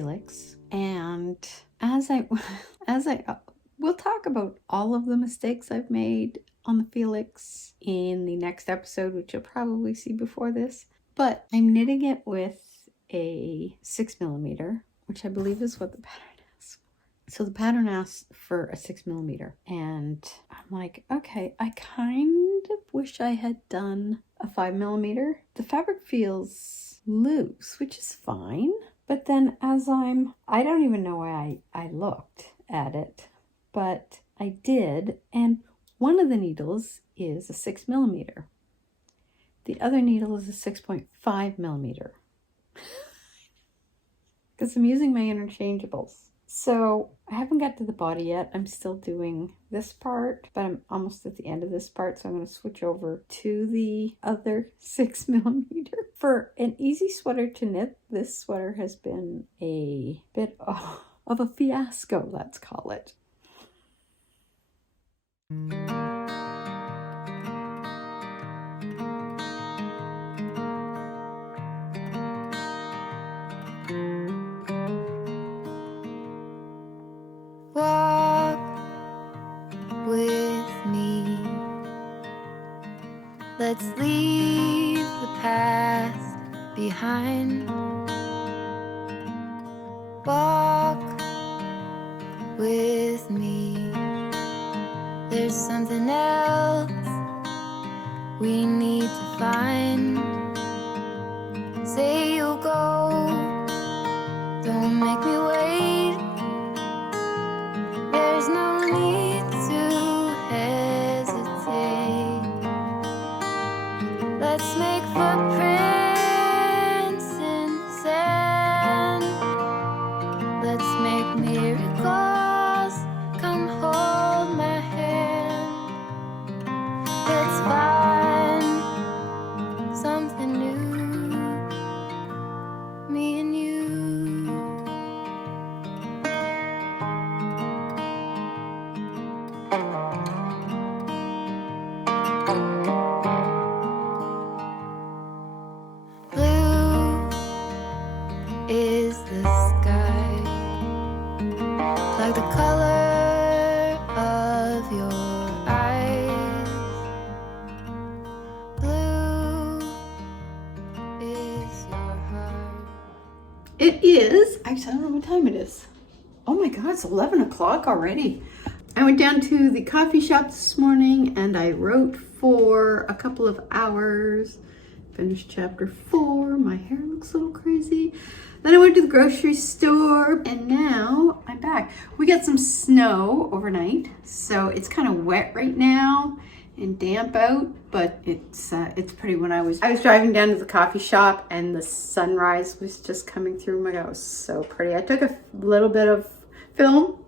Felix, and we'll talk about all of the mistakes I've made on the Felix in the next episode, which you'll probably see before this. But I'm knitting it with a 6mm, which I believe is what the pattern asks for. So the pattern asks for a 6mm, and I'm like, okay, I kind of wish I had done a 5mm. The fabric feels loose, which is fine. But then I don't even know why I looked at it, but I did. And one of the needles is a 6mm. The other needle is a 6.5mm. Because I'm using my interchangeables. So I haven't got to the body yet. I'm still doing this part, but I'm almost at the end of this part. So I'm going to switch over to the other 6mm. For an easy sweater to knit, this sweater has been a bit of a fiasco, let's call it. Walk with me. Let's leave the past behind. Walk with me. There's something else we need to find. Say you'll go, don't make me wait. There's no need to hesitate. Let's make footprints in the sand. Let's make miracles. Come hold my hand. Let's find something new, me and you. Blue is the sky, like the color of your eyes. Blue is your heart. It is, actually, I don't know what time it is. Oh my God, it's 11 o'clock already. I went down to the coffee shop this morning and I wrote for a couple of hours. Finished chapter 4. My hair looks a little crazy. Then I went to the grocery store and now I'm back. We got some snow overnight, so it's kind of wet right now and damp out, but it's pretty. When I was driving down to the coffee shop and the sunrise was just coming through. Oh my God, it was so pretty. I took a little bit of film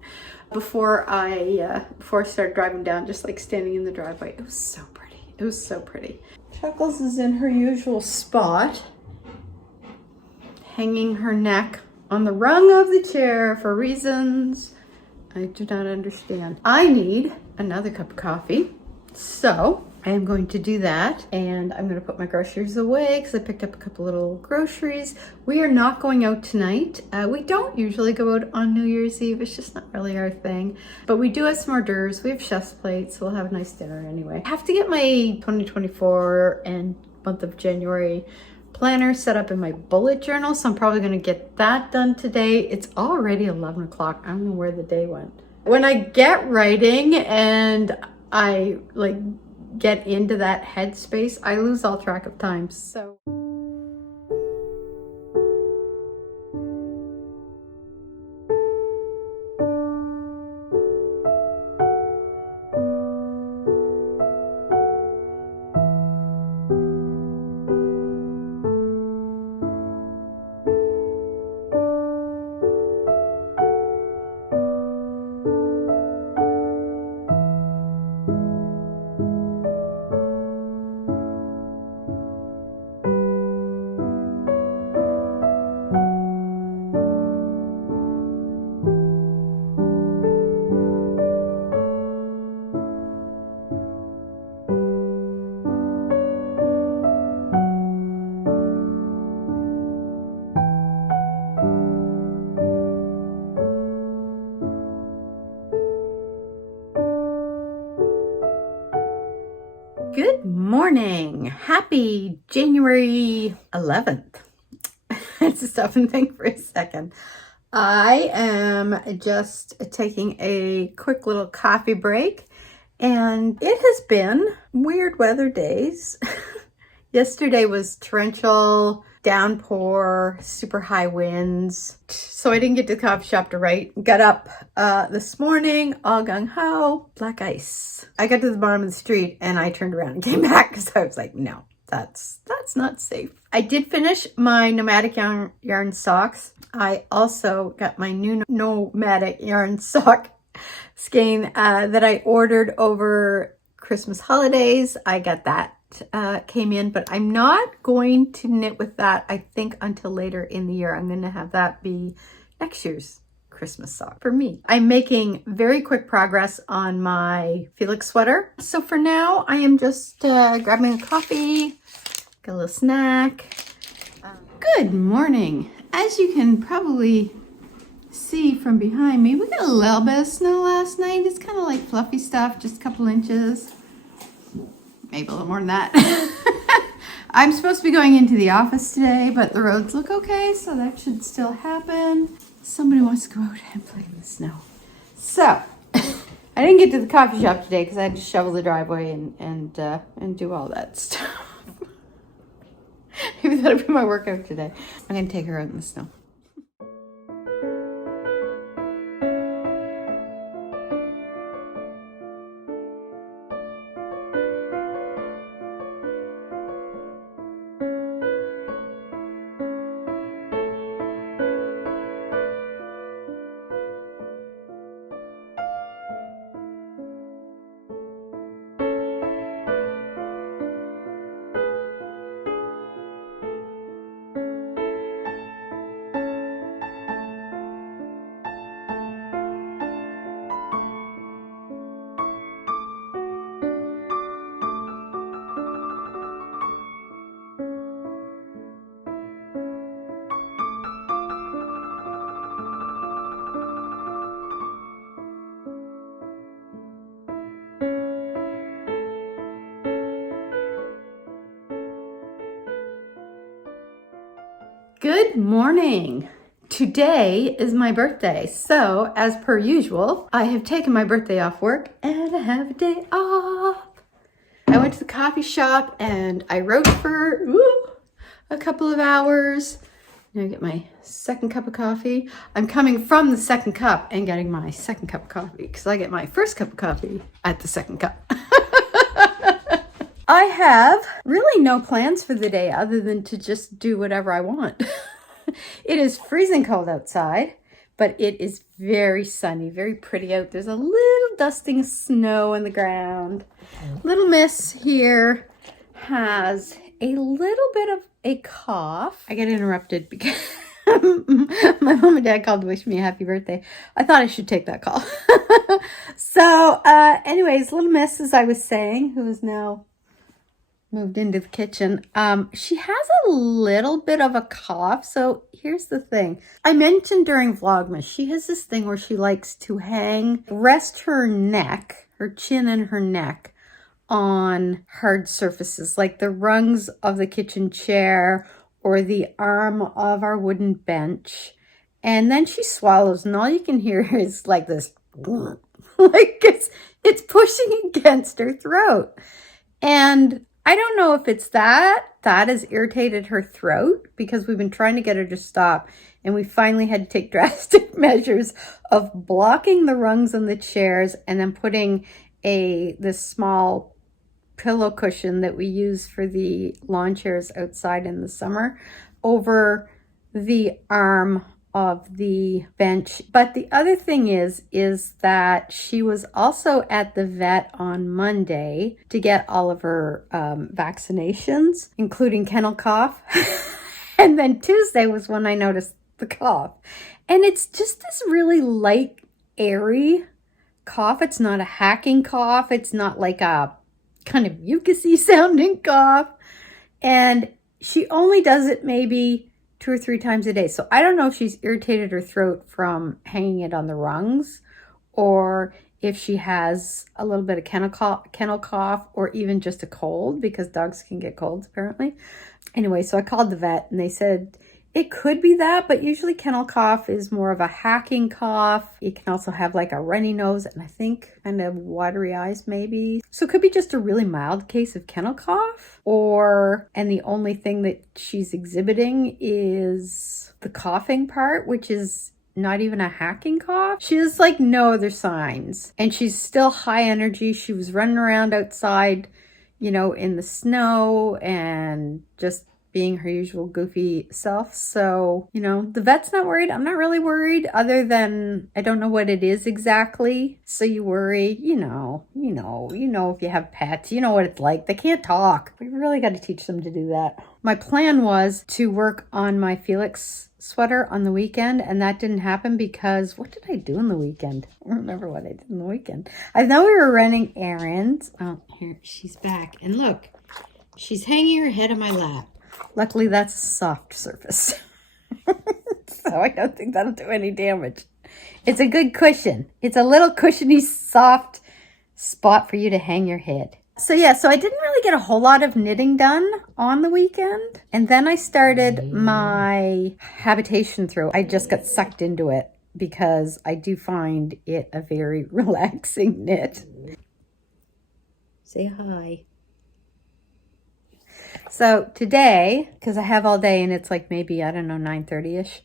before I started driving down, just like standing in the driveway. It was so pretty. It was so pretty. Chuckles is in her usual spot, hanging her neck on the rung of the chair for reasons I do not understand. I need another cup of coffee, so I am going to do that, and I'm going to put my groceries away because I picked up a couple little groceries. We are not going out tonight. We don't usually go out on New Year's Eve. It's just not really our thing. But we do have some hors d'oeuvres. We have chef's plates, so we'll have a nice dinner anyway. I have to get my 2024 and month of January planner set up in my bullet journal, so I'm probably going to get that done today. It's already 11 o'clock. I don't know where the day went. When I get writing and I get into that headspace, I lose all track of time. So morning. Happy January 11th. I had to stop and think for a second. I am just taking a quick little coffee break, and it has been weird weather days. Yesterday was torrential, downpour, super high winds. So I didn't get to the coffee shop to write. Got up this morning, all gung-ho, black ice. I got to the bottom of the street and I turned around and came back because I was like, no, that's not safe. I did finish my nomadic yarn socks. I also got my new nomadic yarn sock skein that I ordered over Christmas holidays. I got that came in, but I'm not going to knit with that, I think, until later in the year. I'm going to have that be next year's Christmas sock for me. I'm making very quick progress on my Felix sweater. So for now, I am just grabbing a coffee, got a little snack. Good morning. As you can probably see from behind me, we got a little bit of snow last night. It's kind of like fluffy stuff, just a couple inches. Maybe a little more than that. I'm supposed to be going into the office today, but the roads look okay, so that should still happen. Somebody wants to go out and play in the snow. So, I didn't get to the coffee shop today because I had to shovel the driveway and do all that stuff. Maybe that'll be my workout today. I'm going to take her out in the snow. Good morning. Today is my birthday. So, as per usual, I have taken my birthday off work and I have a day off. I went to the coffee shop and I wrote for a couple of hours. Now I get my second cup of coffee. I'm coming from the second cup and getting my second cup of coffee because I get my first cup of coffee at the second cup. I have really no plans for the day other than to just do whatever I want. It is freezing cold outside, but it is very sunny, very pretty out. There's a little dusting of snow on the ground. Little Miss here has a little bit of a cough. I get interrupted because my mom and dad called to wish me a happy birthday. I thought I should take that call. So anyways, Little Miss, as I was saying, who is now moved into the kitchen, she has a little bit of a cough. So here's the thing. I mentioned during Vlogmas, she has this thing where she likes to rest her neck, her chin and her neck on hard surfaces, like the rungs of the kitchen chair or the arm of our wooden bench. And then she swallows, and all you can hear is like this, like it's pushing against her throat. And I don't know if it's that has irritated her throat, because we've been trying to get her to stop, and we finally had to take drastic measures of blocking the rungs on the chairs and then putting this small pillow cushion that we use for the lawn chairs outside in the summer over the arm of the bench. But the other thing is that she was also at the vet on Monday to get all of her vaccinations, including kennel cough. And then Tuesday was when I noticed the cough. And it's just this really light, airy cough. It's not a hacking cough. It's not like a kind of mucusy sounding cough. And she only does it maybe 2 or 3 times a day. So I don't know if she's irritated her throat from hanging it on the rungs, or if she has a little bit of kennel cough or even just a cold, because dogs can get colds apparently. Anyway, so I called the vet and they said it could be that, but usually kennel cough is more of a hacking cough. You can also have like a runny nose and I think kind of watery eyes maybe. So it could be just a really mild case of kennel cough, and the only thing that she's exhibiting is the coughing part, which is not even a hacking cough. She has like no other signs and she's still high energy. She was running around outside, in the snow and just being her usual goofy self. So, the vet's not worried. I'm not really worried, other than I don't know what it is exactly. So you worry, if you have pets, you know what it's like. They can't talk. We really got to teach them to do that. My plan was to work on my Felix sweater on the weekend, and that didn't happen because what did I do in the weekend? I don't remember what I did in the weekend. I know we were running errands. Oh, here, she's back. And look, she's hanging her head on my lap. Luckily, that's a soft surface. So I don't think that'll do any damage. It's a good cushion. It's a little cushiony, soft spot for you to hang your head. So yeah, so I didn't really get a whole lot of knitting done on the weekend. And then I started my habitation throw. I just got sucked into it because I do find it a very relaxing knit. Say hi. So today, because I have all day and it's like maybe, I don't know, 9:30ish,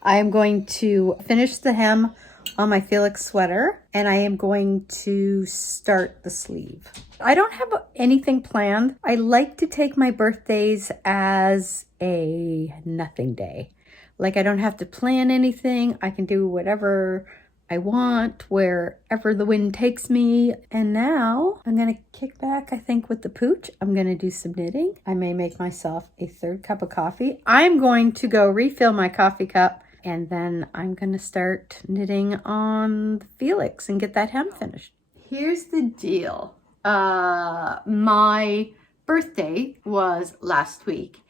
I am going to finish the hem on my Felix sweater and I am going to start the sleeve. I don't have anything planned. I like to take my birthdays as a nothing day. Like I don't have to plan anything. I can do whatever I want, wherever the wind takes me. And now I'm going to kick back, I think, with the pooch. I'm going to do some knitting. I may make myself a third cup of coffee. I'm going to go refill my coffee cup and then I'm going to start knitting on the Felix and get that hem finished. Here's the deal. My birthday was last week.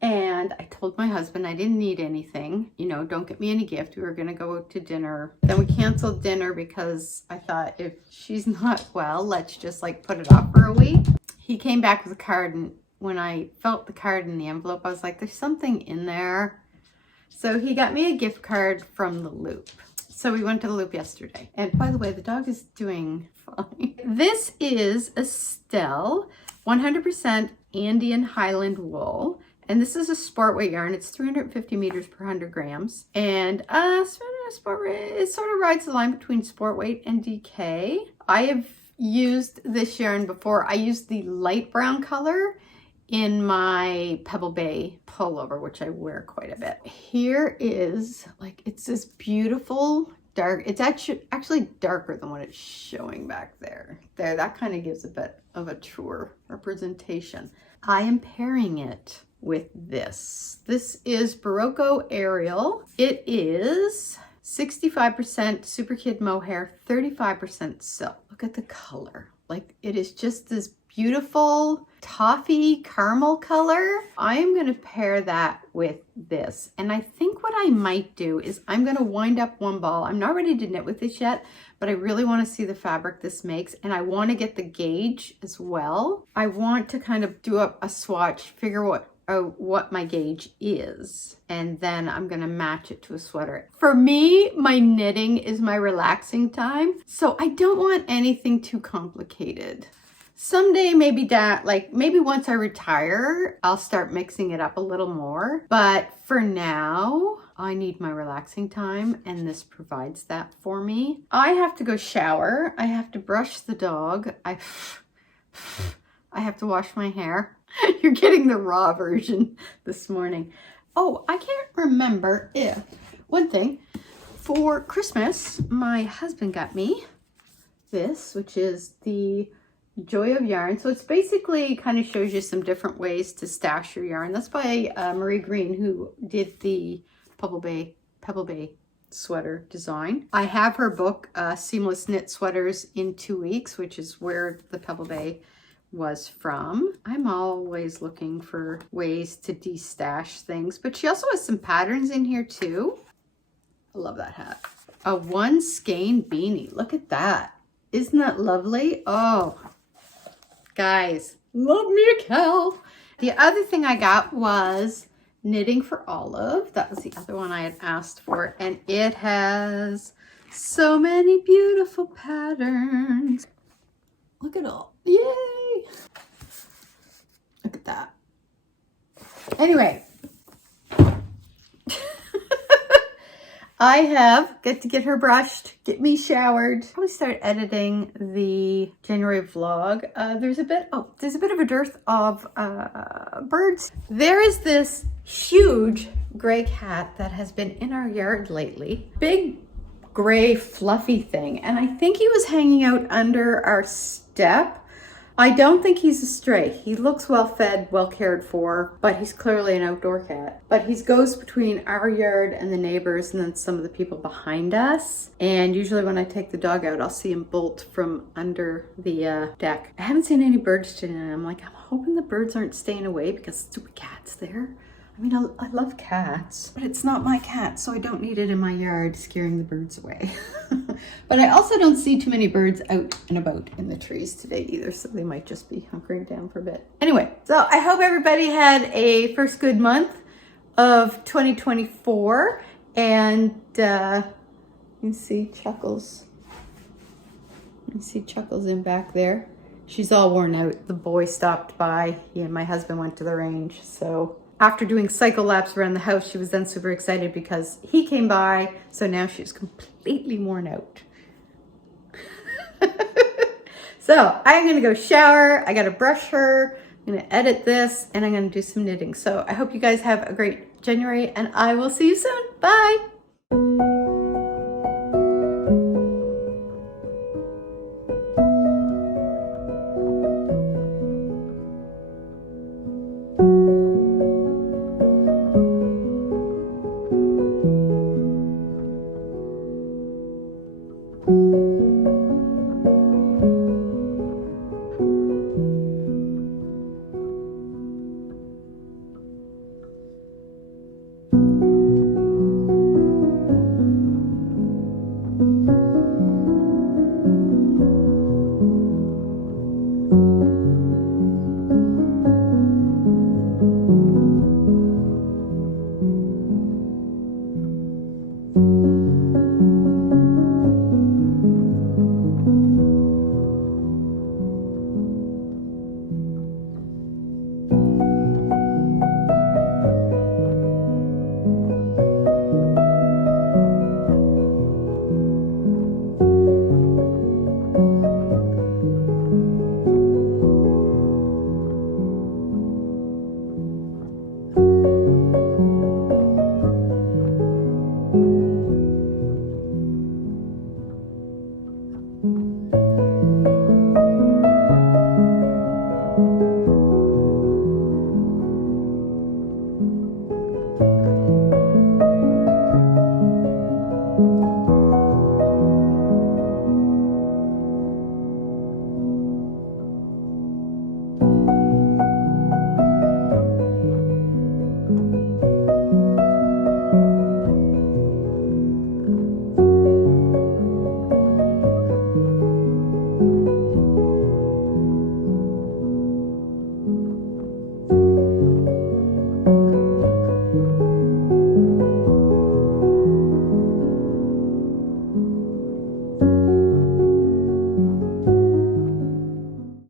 And I told my husband I didn't need anything, don't get me any gift. We were going to go out to dinner. Then we canceled dinner because I thought if she's not well, let's just like put it off for a week. He came back with a card, and when I felt the card in the envelope, I was like, there's something in there. So he got me a gift card from the Loop. So we went to the Loop yesterday. And by the way, the dog is doing fine. This is Estelle 100% Andean Highland wool. And this is a sport weight yarn. It's 350 meters per 100 grams. And it sort of rides the line between sport weight and DK. I have used this yarn before. I used the light brown color in my Pebble Bay pullover, which I wear quite a bit. Here is, it's this beautiful dark. It's actually darker than what it's showing back there. That kind of gives a bit of a truer representation. I am pairing it with this. This is Barocco Ariel. It is 65% Super Kid mohair, 35% silk. Look at the color. It is just this beautiful toffee caramel color. I am going to pair that with this. And I think what I might do is I'm going to wind up one ball. I'm not ready to knit with this yet, but I really want to see the fabric this makes. And I want to get the gauge as well. I want to kind of do up a swatch, figure what my gauge is, and then I'm gonna match it to a sweater. For me, my knitting is my relaxing time, so I don't want anything too complicated. Someday, maybe maybe once I retire, I'll start mixing it up a little more, but for now, I need my relaxing time, and this provides that for me. I have to go shower. I have to brush the dog. I have to wash my hair. You're getting the raw version this morning. Oh, I can't remember if one thing. For Christmas, my husband got me this, which is the Joy of Yarn. So it's basically kind of shows you some different ways to stash your yarn. That's by Marie Green, who did the Pebble Bay sweater design. I have her book, Seamless Knit Sweaters in 2 Weeks, which is where the Pebble Bay was from. I'm always looking for ways to de-stash things, but she also has some patterns in here too. I love that hat. A one skein beanie. Look at that. Isn't that lovely? Oh, guys, love me a cow. The other thing I got was knitting for Olive. That was the other one I had asked for, and it has so many beautiful patterns. Look at all. Yay! Look at that. Anyway, I get to get her brushed, get me showered. Probably start editing the January vlog. There's a bit of a dearth of birds. There is this huge gray cat that has been in our yard lately. Big gray fluffy thing, and I think he was hanging out under our step. I don't think he's a stray. He looks well fed, well cared for, but he's clearly an outdoor cat. But he goes between our yard and the neighbors and then some of the people behind us. And usually when I take the dog out, I'll see him bolt from under the deck. I haven't seen any birds today, and I'm like, I'm hoping the birds aren't staying away because stupid cat's there. I mean, I love cats, but it's not my cat, so I don't need it in my yard scaring the birds away. But I also don't see too many birds out and about in the trees today either, so they might just be hunkering down for a bit. Anyway, so I hope everybody had a first good month of 2024, and you can see Chuckles. You can see Chuckles in back there. She's all worn out. The boy stopped by. He and my husband went to the range, so after doing cycle laps around the house, she was then super excited because he came by. So now she's completely worn out. So I'm going to go shower. I got to brush her. I'm going to edit this, and I'm going to do some knitting. So I hope you guys have a great January, and I will see you soon. Bye.